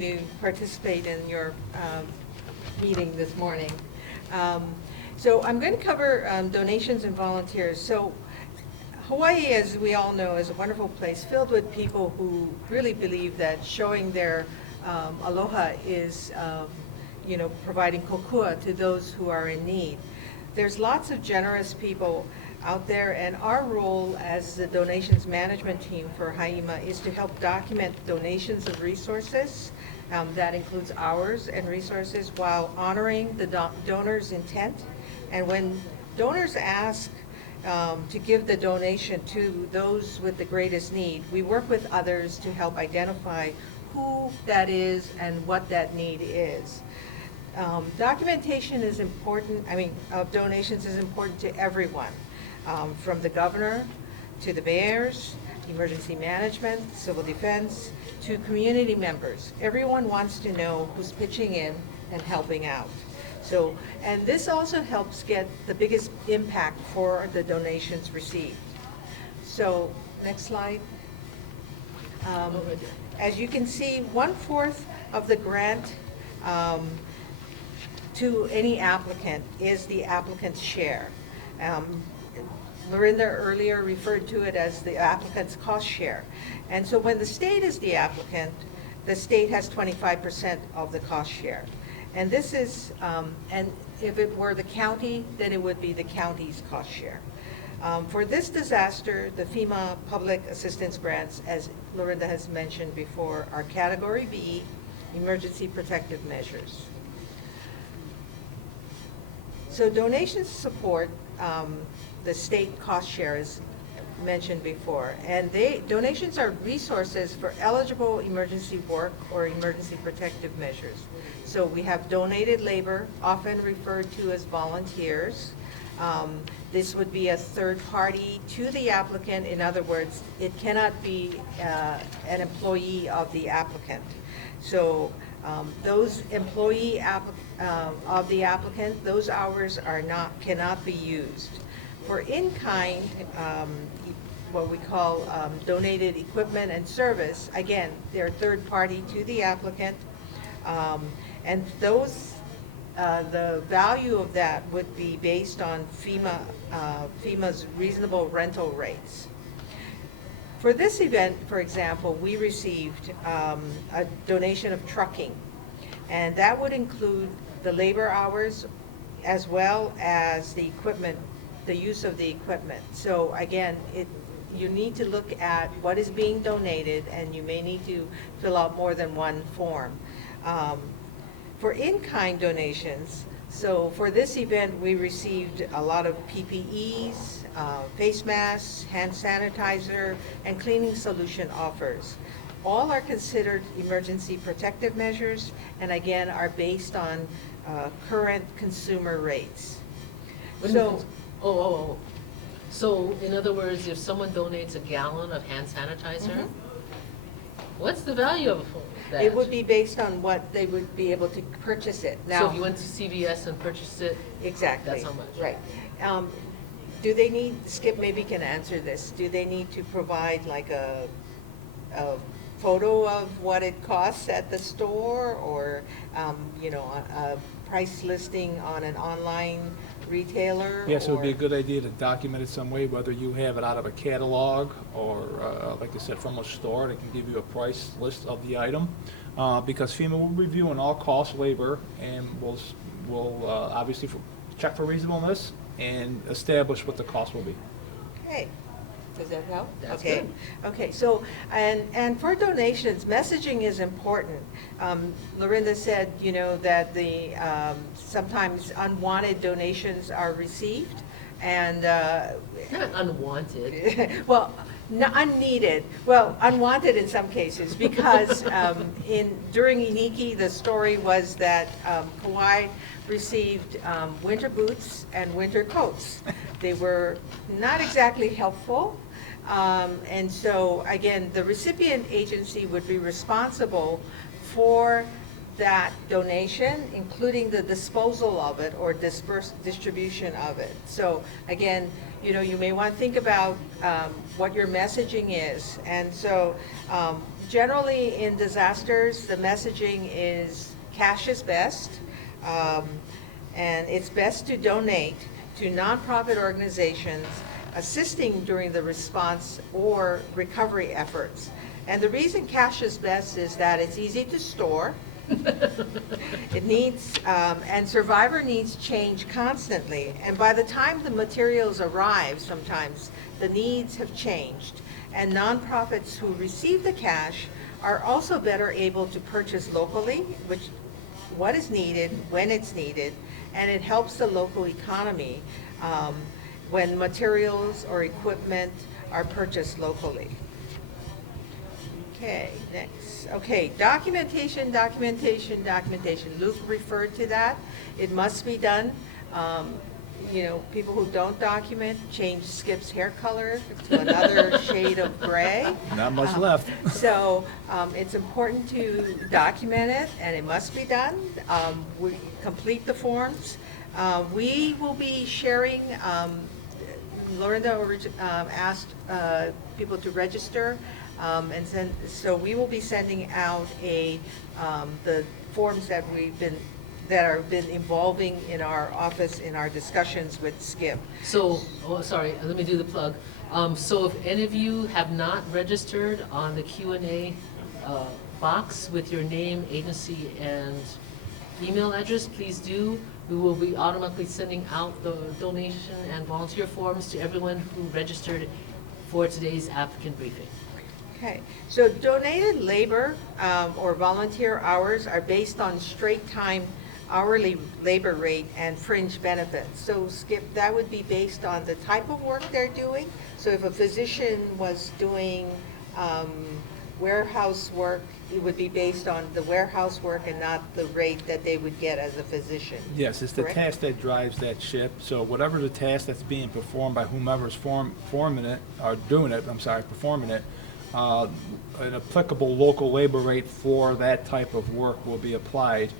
to participate in your meeting this morning. Um, So I'm going to cover donations and volunteers. So Hawaii, as we all know, is a wonderful place filled with people who really believe that showing their aloha is, providing kokua to those who are in need. There's lots of generous people out there, and our role as the donations management team for HIEMA is to help document donations of resources. That includes hours and resources while honoring the donor's intent. And when donors ask to give the donation to those with the greatest need, we work with others to help identify who that is and what that need is. Documentation is important, of donations is important to everyone, from the governor to the mayors, emergency management, civil defense, to community members. Everyone wants to know who's pitching in and helping out. So, and this also helps get the biggest impact for the donations received. So, next slide. As you can see, 1/4 of the grant to any applicant is the applicant's share. Lorinda earlier referred to it as the applicant's cost share. And so when the state is the applicant, the state has 25% of the cost share. And this is, and if it were the county, then it would be the county's cost share. For this disaster, the FEMA public assistance grants, as Lorinda has mentioned before, are Category B, emergency protective measures. So donations support the state cost share, as mentioned before, and donations are resources for eligible emergency work or emergency protective measures. So we have donated labor, often referred to as volunteers. This would be a third party to the applicant. In other words, it cannot be an employee of the applicant. So those employee of the applicant, those hours cannot be used. For in-kind, what we call donated equipment and service, again, they're third party to the applicant, and those, the value of that would be based on FEMA's reasonable rental rates. For this event, for example, we received a donation of trucking, and that would include the labor hours as well as the equipment, the use of the equipment. So again, you need to look at what is being donated, and you may need to fill out more than one form. For in-kind donations, so for this event, we received a lot of PPEs, face masks, hand sanitizer, and cleaning solution offers. All are considered emergency protective measures, and again, are based on current consumer rates. So, in other words, if someone donates a gallon of hand sanitizer, what's the value of that? It would be based on what they would be able to purchase it. Now, so if you went to CVS and purchased it, exactly, that's how much? Right. Do they need, Skip maybe can answer this, do they need to provide like a photo of what it costs at the store, or, a price listing on an online retailer? Yes, it would be a good idea to document it some way, whether you have it out of a catalog or, like I said, from a store that can give you a price list of the item. Because FEMA will review on all cost labor, and will obviously check for reasonableness and establish what the cost will be. Okay. Does that help? That's okay. good. Okay, so, and for donations, messaging is important. Lorinda said, that the sometimes unwanted donations are received, and Not unwanted. well, unneeded. Well, unwanted in some cases, because during Iniki, the story was that Kauai received winter boots and winter coats. They were not exactly helpful. And so, again, the recipient agency would be responsible for that donation, including the disposal of it or distribution of it. So again, you know, you may want to think about what your messaging is. And so generally in disasters, the messaging is cash is best. And it's best to donate to nonprofit organizations assisting during the response or recovery efforts. And the reason cash is best is that it's easy to store. It needs, and survivor needs change constantly. And by the time the materials arrive, sometimes the needs have changed. And nonprofits who receive the cash are also better able to purchase locally, which what is needed, when it's needed, and it helps the local economy when materials or equipment are purchased locally. Okay, next. Okay, documentation. Luke referred to that. It must be done. You know, people who don't document change Skip's hair color to another shade of gray. Not much left. So it's important to document it, and it must be done. We complete the forms. We will be sharing, Lorinda asked people to register, and so we will be sending out the forms that have been evolving in our office in our discussions with Skip. So, sorry, let me do the plug. So if any of you have not registered on the Q&A box with your name, agency, and email address, please do. We will be automatically sending out the donation and volunteer forms to everyone who registered for today's applicant briefing. Okay, so donated labor or volunteer hours are based on straight time hourly labor rate and fringe benefits. So Skip, that would be based on the type of work they're doing. So if a physician was doing warehouse work, it would be based on the warehouse work and not the rate that they would get as a physician. Yes, it's the correct? task that drives that ship. So whatever the task that's being performed by whomever's performing it, an applicable local labor rate for that type of work will be applied,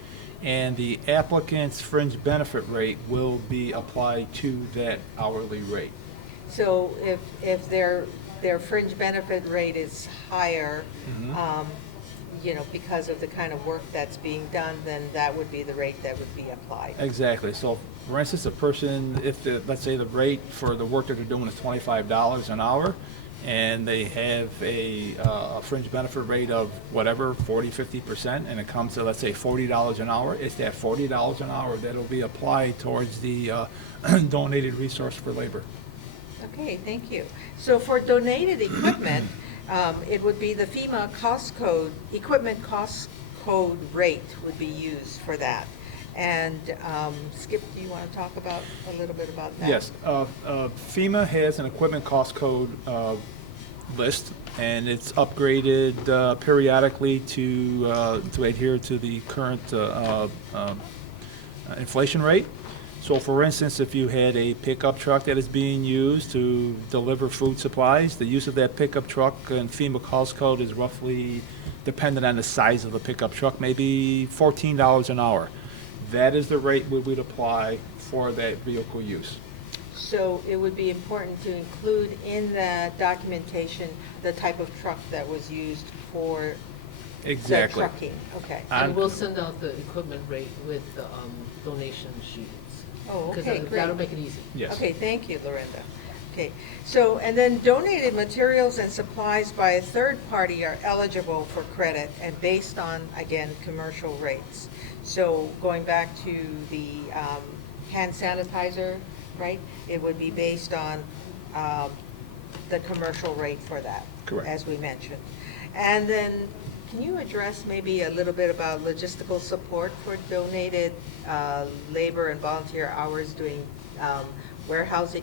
and the applicant's fringe benefit rate will be applied to that hourly rate. So if their fringe benefit rate is higher, you know, because of the kind of work that's being done, then that would be the rate that would be applied. Exactly. So, for instance, a person, let's say the rate for the work that they're doing is $25 an hour, and they have a fringe benefit rate of whatever, 40–50%, and it comes to, let's say, $40 an hour, it's that $40 an hour that'll be applied towards the donated resource for labor. Okay, thank you. So for donated equipment, it would be the FEMA equipment cost code rate would be used for that. And Skip, do you want to talk a little bit about that? Yes, FEMA has an equipment cost code list, and it's upgraded periodically to adhere to the current inflation rate. So for instance, if you had a pickup truck that is being used to deliver food supplies, the use of that pickup truck and FEMA cost code is roughly, dependent on the size of the pickup truck, maybe $14 an hour. That is the rate we would apply for that vehicle use. So it would be important to include in the documentation the type of truck that was used for Exactly. the trucking. Okay. And we'll send out the equipment rate with the donation sheets. Oh, okay, Because great. that'll make it easy. Yes. Okay, thank you, Lorinda. Okay, so, and then donated materials and supplies by a third party are eligible for credit and based on, again, commercial rates. So going back to the hand sanitizer, right? It would be based on the commercial rate for that. Correct. As we mentioned. And then, can you address maybe a little bit about logistical support for donated labor and volunteer hours doing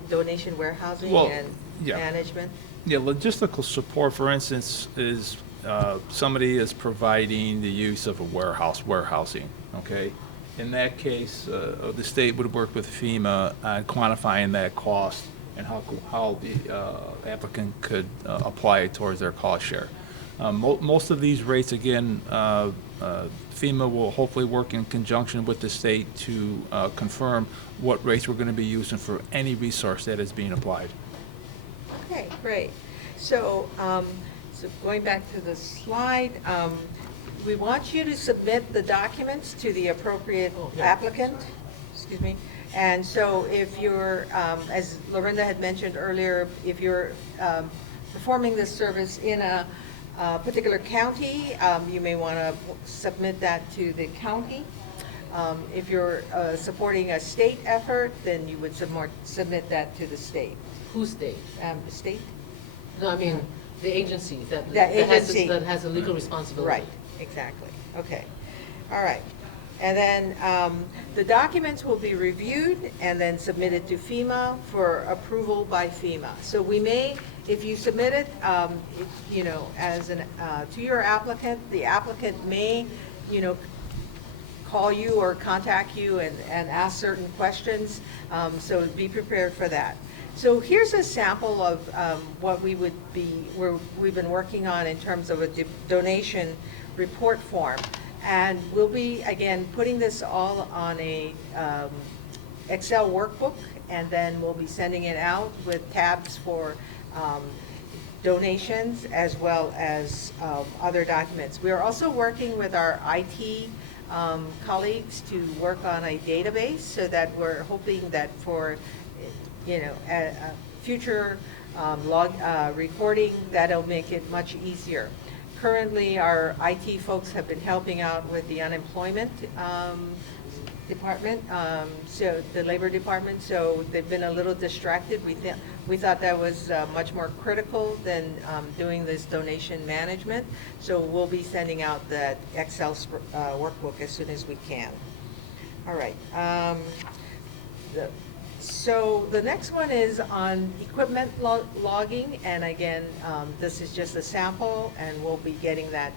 donation warehousing Well, and yeah. management? Yeah, logistical support, for instance, is somebody is providing the use of a warehousing, okay? In that case, the state would work with FEMA on quantifying that cost and how the applicant could apply it towards their cost share. Most of these rates, again, FEMA will hopefully work in conjunction with the state to confirm what rates we're going to be using for any resource that is being applied. Okay, great. So, so going back to the slide, we want you to submit the documents to the appropriate Oh, yeah. applicant, excuse me. And so if you're, as Lorinda had mentioned earlier, if you're performing this service in a particular county, you may want to submit that to the county. If you're supporting a state effort, then you would submit that to the state. Whose state? The state? No, I mean, the agency that, The that agency. has a legal responsibility. Right, exactly. Okay. All right. And then the documents will be reviewed and then submitted to FEMA for approval by FEMA. So we may, if you submit it, you know, as an, to your applicant, the applicant may, you know, call you or contact you and ask certain questions. So be prepared for that. So here's a sample of what we've been working on in terms of a donation report form. And we'll be, again, putting this all on a Excel workbook, and then we'll be sending it out with tabs for donations as well as other documents. We are also working with our IT colleagues to work on a database, so that we're hoping that for, you know, a future recording, that'll make it much easier. Currently, our IT folks have been helping out with the unemployment department, so the labor department, so they've been a little distracted. We thought that was much more critical than doing this donation management. So we'll be sending out that Excel workbook as soon as we can. All right. So the next one is on equipment logging, and again, this is just a sample, and we'll be getting that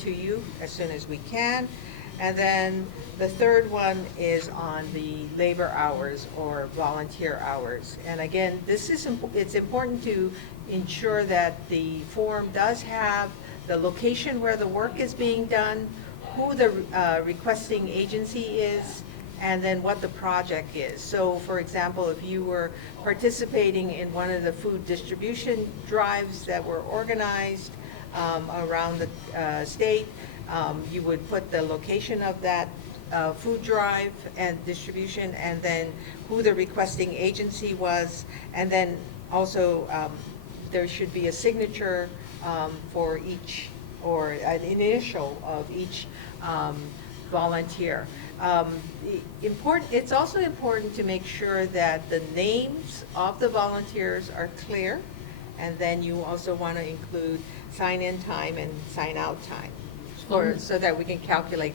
to you as soon as we can. And then the third one is on the labor hours or volunteer hours. And again, this is it's important to ensure that the form does have the location where the work is being done, who the requesting agency is, and then what the project is. So for example, if you were participating in one of the food distribution drives that were organized around the state, you would put the location of that food drive and distribution, and then who the requesting agency was, and then also there should be a signature for each, or an initial of each volunteer. It's also important to make sure that the names of the volunteers are clear, and then you also want to include sign-in time and sign-out time, so that we can calculate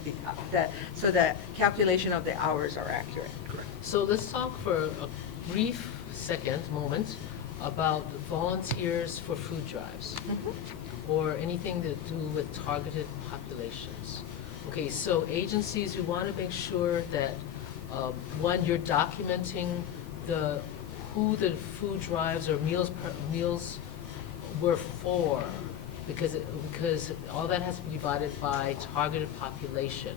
so the calculation of the hours are accurate. Correct. So let's talk for a brief moment about volunteers for food drives or anything to do with targeted populations. Okay, so agencies, we want to make sure that, one, you're documenting who the food drives or meals were for, because all that has to be divided by targeted population,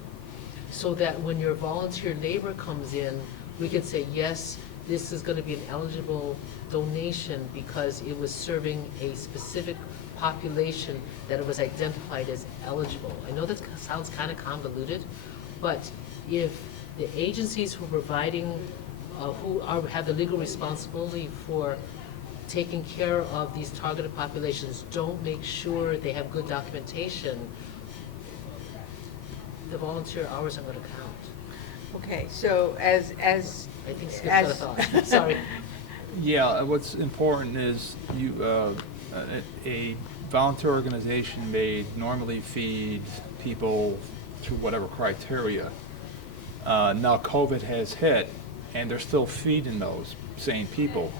so that when your volunteer labor comes in, we can say, yes, this is going to be an eligible donation because it was serving a specific population that it was identified as eligible. I know that sounds kind of convoluted, but if the agencies who are providing, have the legal responsibility for taking care of these targeted populations don't make sure they have good documentation, the volunteer hours aren't going to count. Okay, so as I think Skip's got a thought. Sorry. Yeah, what's important is a volunteer organization may normally feed people through whatever criteria. Now COVID has hit, and they're still feeding those same people.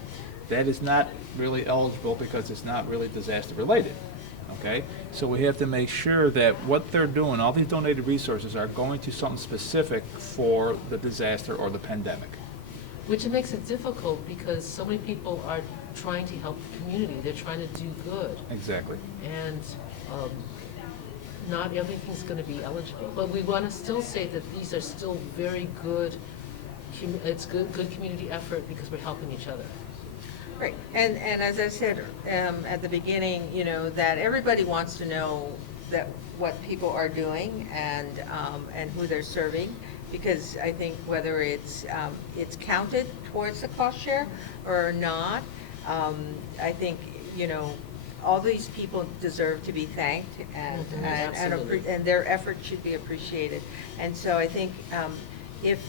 That is not really eligible because it's not really disaster related, okay? So we have to make sure that what they're doing, all these donated resources are going to something specific for the disaster or the pandemic. Which makes it difficult because so many people are trying to help the community. They're trying to do good. Exactly. And not everything's gonna be eligible, but we wanna still say that these are still very good, it's good community effort because we're helping each other. Right, and as I said at the beginning, that everybody wants to know that what people are doing and who they're serving, because I think whether it's counted towards the cost share or not, I think, all these people deserve to be thanked, and Absolutely. and their effort should be appreciated. And so I think if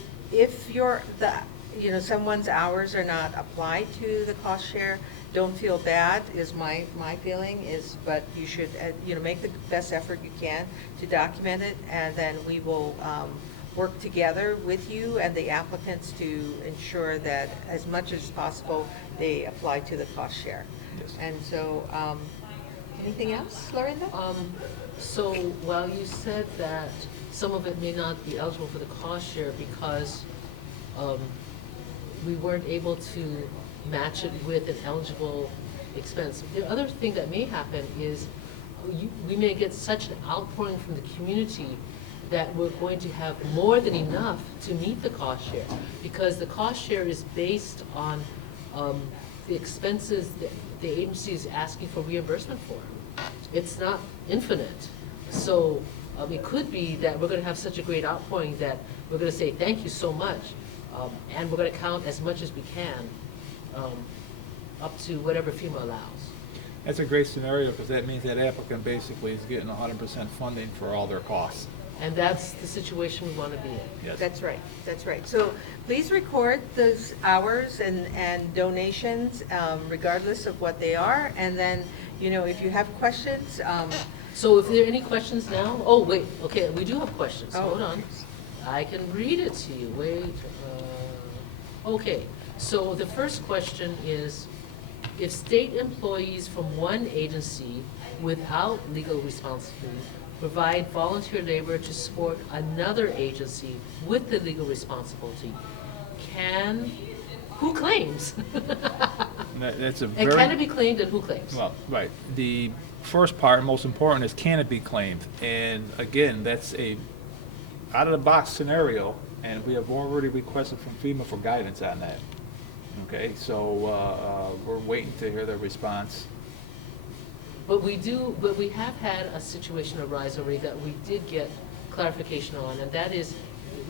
someone's hours are not applied to the cost share, don't feel bad, is my feeling, but you should, make the best effort you can to document it, and then we will work together with you and the applicants to ensure that as much as possible, they apply to the cost share. Yes. And so, anything else, Lorinda? So while you said that some of it may not be eligible for the cost share because we weren't able to match it with an eligible expense, the other thing that may happen is we may get such an outpouring from the community that we're going to have more than enough to meet the cost share, because the cost share is based on the expenses that the agency is asking for reimbursement for. It's not infinite. So it could be that we're going to have such a great outpouring that we're going to say thank you so much, and we're going to count as much as we can up to whatever FEMA allows. That's a great scenario, because that means that applicant basically is getting 100% funding for all their costs. And that's the situation we want to be in. Yes. That's right. So please record those hours and donations, regardless of what they are. And then, if you have questions, So if there are any questions now, oh, wait, okay, we do have questions, Oh. hold on. I can read it to you, wait. Okay, so the first question is, if state employees from one agency without legal responsibility provide volunteer labor to support another agency with the legal responsibility, who claims? That's a And very... can it be claimed and who claims? Well, right. The first part, most important, is can it be claimed? And again, that's a out-of-the-box scenario, and we have already requested from FEMA for guidance on that. Okay, so we're waiting to hear their response. But we have had a situation arise already that we did get clarification on, and that is,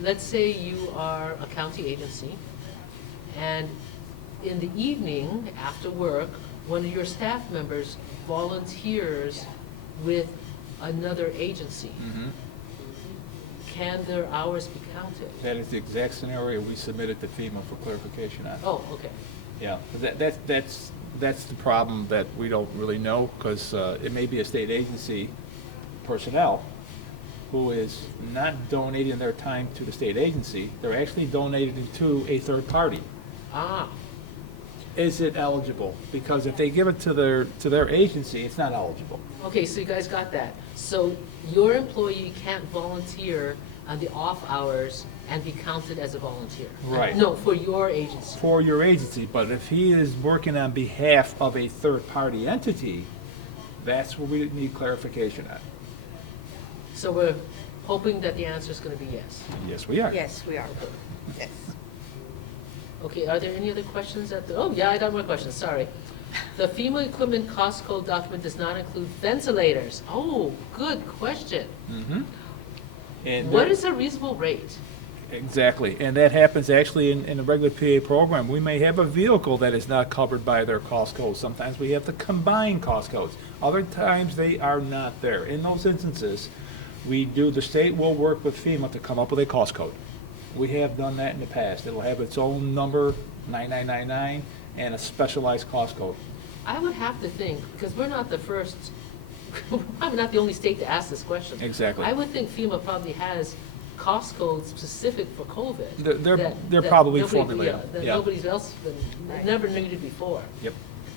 let's say you are a county agency, and in the evening, after work, one of your staff members volunteers with another agency. Mhm. Can their hours be counted? That is the exact scenario we submitted to FEMA for clarification on. Oh, okay. Yeah, that's the problem that we don't really know, because it may be a state agency personnel who is not donating their time to the state agency, they're actually donating to a third party. Ah, Is it eligible? Because if they give it to their agency, it's not eligible. okay, so you guys got that. So your employee can't volunteer on the off hours and be counted as a volunteer? Right. No, for your agency. For your agency, but if he is working on behalf of a third-party entity, that's where we need clarification on. So we're hoping that the answer is going to be yes. Yes, we are. yes, we are. Yes. Okay, are there any other questions oh, yeah, I got more questions, sorry. The FEMA equipment cost code document does not include ventilators. Oh, good question. Mhm. And What is a reasonable rate? Exactly, and that happens actually in a regular PA program. We may have a vehicle that is not covered by their cost codes. Sometimes we have to combine cost codes. Other times, they are not there. In those instances, the state will work with FEMA to come up with a cost code. We have done that in the past. It'll have its own number, 9999, and a specialized cost code. I would have to think, because we're not the first, I'm not the only state to ask this question. Exactly. I would think FEMA probably has cost codes specific for COVID. They're probably nobody- formulated. yeah, That Yeah. nobody's else Right. never needed before. Yep.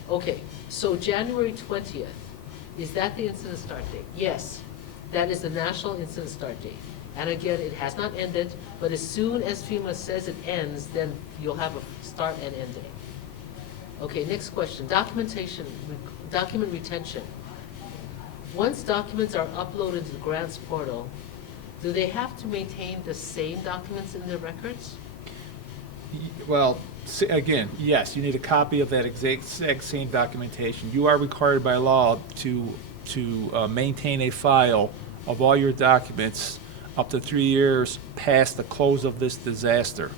Okay, so January 20th, is that the incident start date? Yes, that is the national incident start date. And again, it has not ended, but as soon as FEMA says it ends, then you'll have a start and end date. Okay, next question, document retention. once documents are uploaded to the grants portal, do they have to maintain the same documents in their records? Well, again, yes, you need a copy of that exact same documentation. You are required by law to maintain a file of all your documents up to 3 years past the close of this disaster.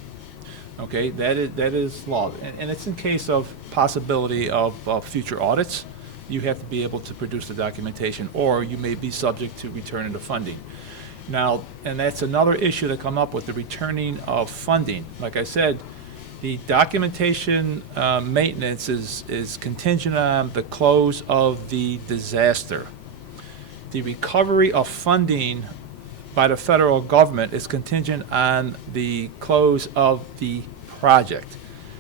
Okay, that is law, and it's in case of possibility of future audits. You have to be able to produce the documentation, or you may be subject to returning the funding. Now, and that's another issue that come up with the returning of funding. Like I said, the documentation maintenance is contingent on the close of the disaster. The recovery of funding by the federal government is contingent on the close of the project.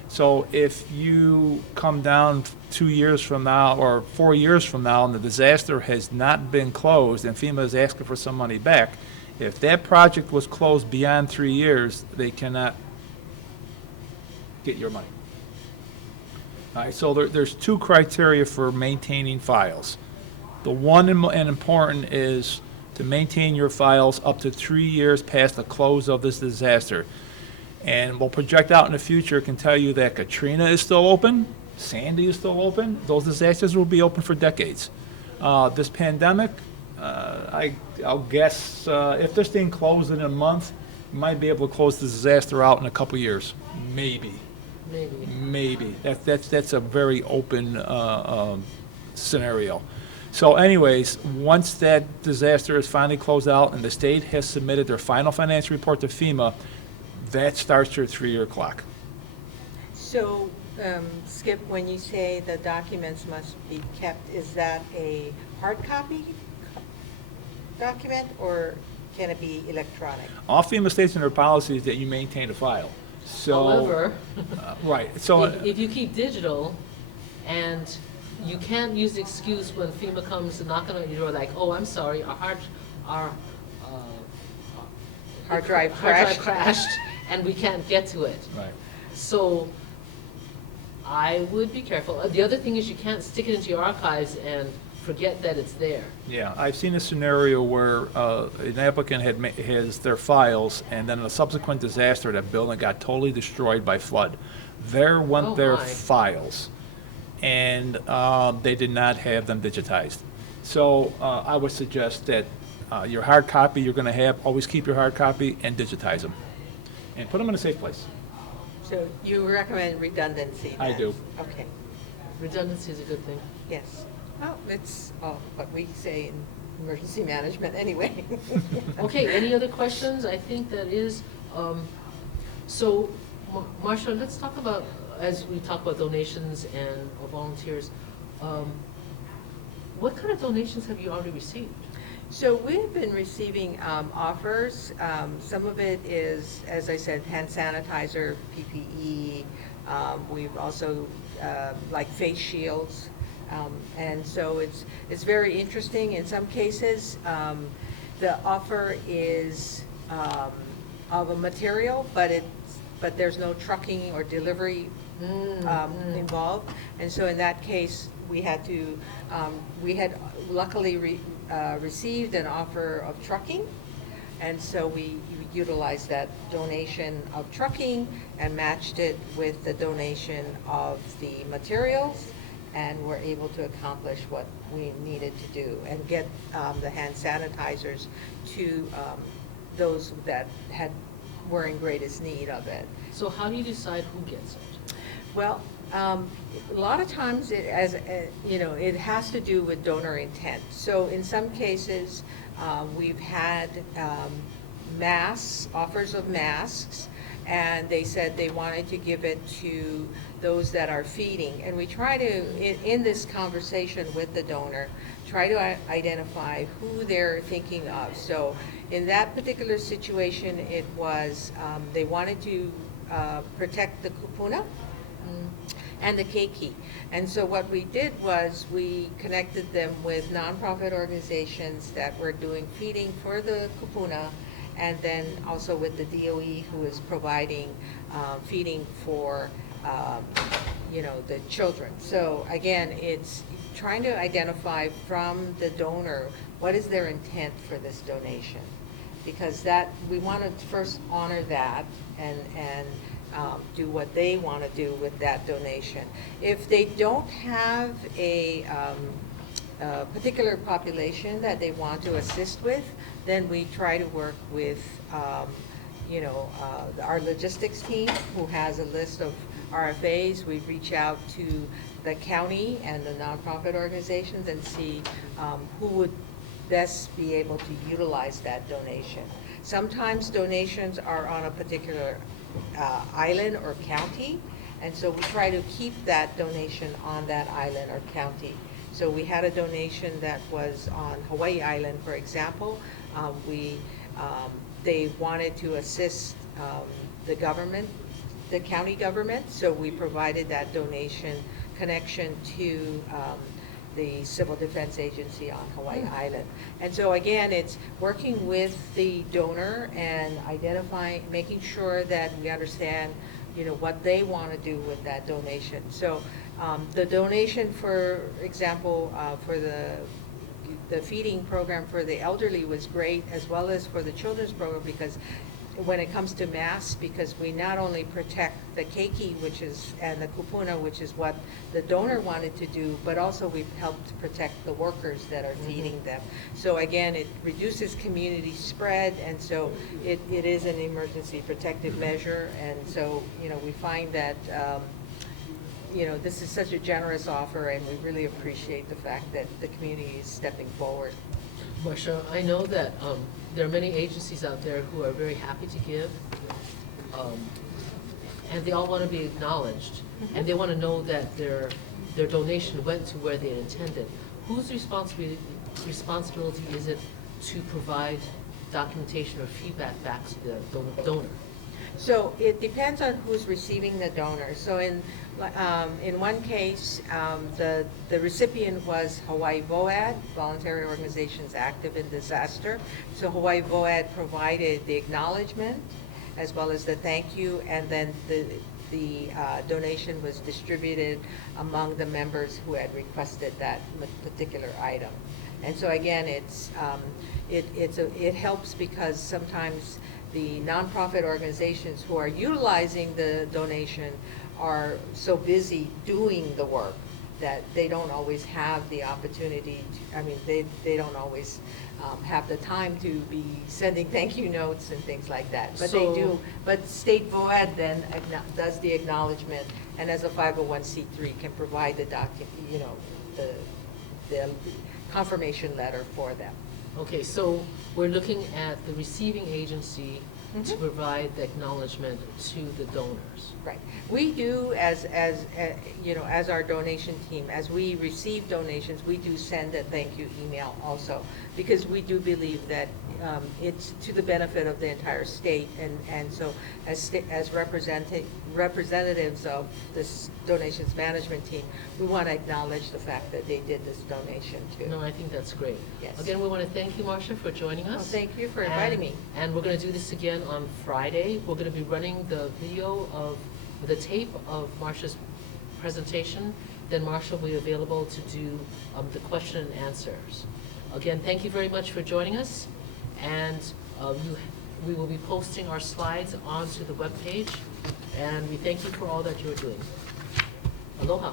So if you come down 2 years from now or 4 years from now and the disaster has not been closed and FEMA is asking for some money back, if that project was closed beyond 3 years, they cannot get your money. All right, so there's two criteria for maintaining files. The one and important is to maintain your files up to 3 years past the close of this disaster. And we'll project out in the future, can tell you that Katrina is still open, Sandy is still open. Those disasters will be open for decades. This pandemic, I'll guess if this thing closed in a month, you might be able to close the disaster out in a couple years, maybe. Maybe. That's a very open scenario. So anyways, once that disaster is finally closed out and the state has submitted their final financial report to FEMA, that starts your 3-year clock. So, Skip, when you say the documents must be kept, is that a hard copy document, or can it be electronic? All FEMA states in their policies that you maintain a file. So, However, right. So if you keep digital, and you can't use the excuse when FEMA comes to knock on your door like, oh, I'm sorry, our Hard drive crashed, and we can't get to it. right. So I would be careful. The other thing is you can't stick it into your archives and forget that it's there. Yeah, I've seen a scenario where an applicant has their files, and then in a subsequent disaster, that building got totally destroyed by flood. There went Oh, their my. files, and they did not have them digitized. So I would suggest that your hard copy you're going to have, always keep your hard copy and digitize them, and put them in a safe place. So you recommend redundancy? I then? do. Okay, Redundancy is a good thing. yes. Well, it's what we say in emergency management anyway. Okay, any other questions? I think that is, so, Marcia, let's talk about, as we talk about donations and volunteers, what kind of donations have you already received? So we've been receiving offers. Some of it is, as I said, hand sanitizer, PPE. We've also, like face shields. And so it's very interesting. In some cases, the offer is of a material, but there's no trucking or delivery involved. And so in that case, we had luckily received an offer of trucking, and so we utilized that donation of trucking and matched it with the donation of the materials, and were able to accomplish what we needed to do and get the hand sanitizers to those that were in greatest need of it. So how do you decide who gets it? Well, a lot of times, it has to do with donor intent. So in some cases, we've had offers of masks, and they said they wanted to give it to those that are feeding. And we try to, in this conversation with the donor, try to identify who they're thinking of. So in that particular situation, it was, they wanted to protect the kupuna and the keiki. And so what we did was we connected them with nonprofit organizations that were doing feeding for the kupuna, and then also with the DOE, who is providing feeding for the children. So again, trying to identify from the donor, what is their intent for this donation? Because that, we want to first honor that and do what they want to do with that donation. If they don't have a particular population that they want to assist with, then we try to work with, our logistics team, who has a list of RFAs. We reach out to the county and the nonprofit organizations and see who would best be able to utilize that donation. Sometimes donations are on a particular island or county, and so we try to keep that donation on that island or county. So we had a donation that was on Hawaii Island, for example. They wanted to assist the government, the county government, so we provided that donation connection to the Civil Defense Agency on Hawaii Island. And so again, it's working with the donor and identifying, making sure that we understand, what they want to do with that donation. So the donation, for example, for the feeding program for the elderly was great, as well as for the children's program, because when it comes to masks, because we not only protect the keiki, and the kupuna, which is what the donor wanted to do, but also we've helped protect the workers that are feeding them. So again, it reduces community spread, and so it is an emergency protective measure. And so, we find that, this is such a generous offer, and we really appreciate the fact that the community is stepping forward. Marcia, I know that there are many agencies out there who are very happy to give, and they all want to be acknowledged, and they want to know that their donation went to where they intended. Whose responsibility is it to provide documentation or feedback back to the donor? So it depends on who's receiving the donor. So in one case, the recipient was Hawaii VOAD, Voluntary Organizations Active in Disaster. So Hawaii VOAD provided the acknowledgement as well as the thank you, and then the donation was distributed among the members who had requested that particular item. And so again, it helps because sometimes the nonprofit organizations who are utilizing the donation are so busy doing the work that they don't always have the opportunity to, they don't always have the time to be sending thank you notes and things like that. But they do. But State VOAD then does the acknowledgement, and as a 501c3 can provide the the confirmation letter for them. Okay, so we're looking at the receiving agency to provide the acknowledgement to the donors. Right. We do, as our donation team, as we receive donations, we do send a thank you email also, because we do believe that it's to the benefit of the entire state, and so as representatives of this donations management team, we want to acknowledge the fact that they did this donation too. No, I think that's great. Yes. Again, we want to thank you, Marcia, for joining us. Well, thank you for inviting me. And we're going to do this again on Friday. We're going to be running the video of the tape of Marcia's presentation. Then Marcia will be available to do the question and answers. Again, thank you very much for joining us, and we will be posting our slides onto the webpage, and we thank you for all that you're doing. Aloha.